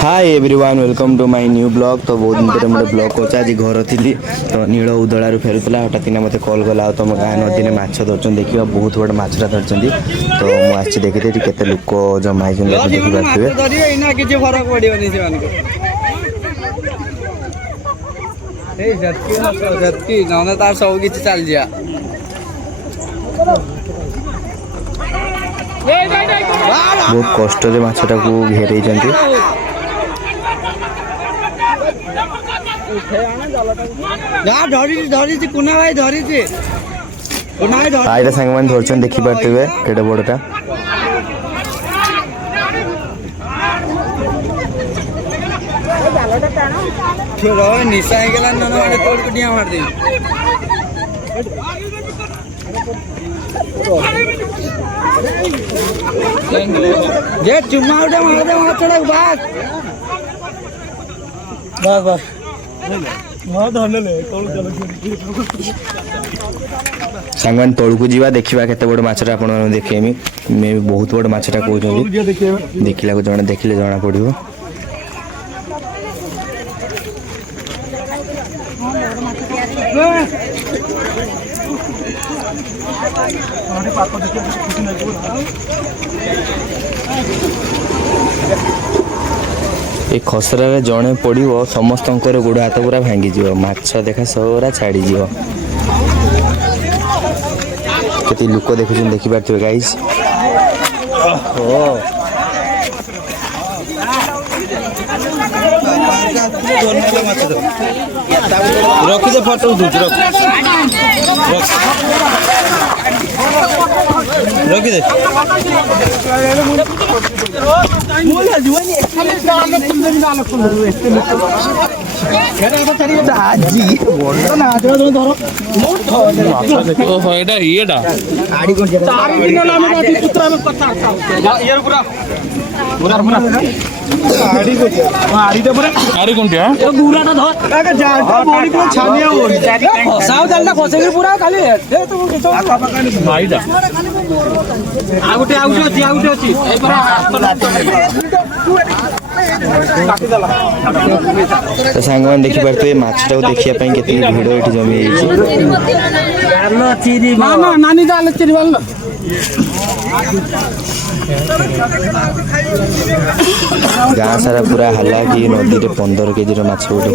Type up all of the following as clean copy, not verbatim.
Hi everyone welcome to my new blog. तो बहुत दिन पर मोटे ब्लॉग हो आज घर थी तो नील उदलारू फेरुला हठात मत कॉल कला तुम गाँ नदी में माछ धरछन देखिए बहुत बड़ा माछटा धरछन तो मुझे देखी केते लोक जमा तार सब किसी चल जा बहुत कष्ट माछटा को घेरे सांग मैंने धरछन देखी पारे केटे बड़टा निशा तोड़ मार दे जे चुम्मा उठे मार दे वहां चढ़ा बात बस बस सांग मैंने तौल को जीवा देखा केते बड़ माछटा आप देखे मे बहुत बड़ माछटा कहते देखला को जणा देखिले जना पड़िबो। ए खसरा जड़े पड़ो समस्त गोड़ हाथ पूरा भांगी माछ देखा सबरा छाड़ी के लोक देखुन देखी पारे गाइस रखी दे फोटो उठू रखी दे तो सांग मैंने देखी पारे माछटा को देखा के भिड़ ये जमी गाँ सारा पूरा हल्ला कि नदी में 15 केजी माछ गोटे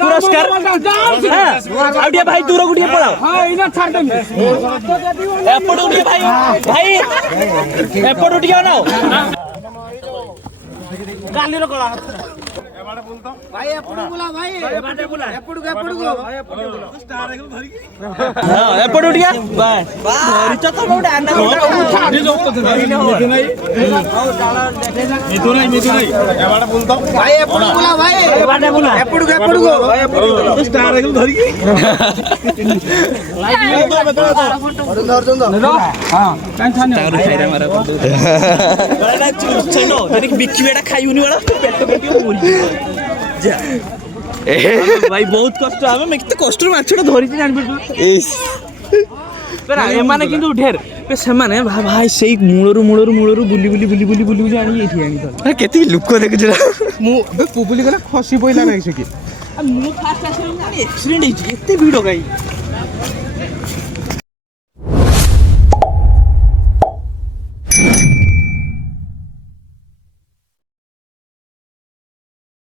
पुरस्कार भाई दूर गुड़िया पड़ाओ भाई भाई एपट उठिया ना गाली कला भाई एपट बोला भाई एपट बोला एपट को स्टार आइकन धरि हां एपट उठिया बाय धरि त तो गोटे आना छाडी जो तो धरि नहीं मिथु नहीं एबाडा बोलतो भाई एपट बोला भाई एबाडा बोला एपट को स्टार आइकन धरि लाइक फोटो हां कान थाने तारू खाइरा मारा गला चलो जने बिक्की बेटा खाइउनी वाला पेट पेटियो मोरी जा भाई बहुत कष्ट आवे मैं किते कष्ट माछटा धरि जान पर ए माने किंतु ढेर पे से माने भाई सेई मूळरू बुली आनी एठी आनी अरे केती लुक देख जरा मु पुपुली गला खसी पइला नै से कि मु फास्ट आसे एक्सीडेंट हिची एते भीड़ गई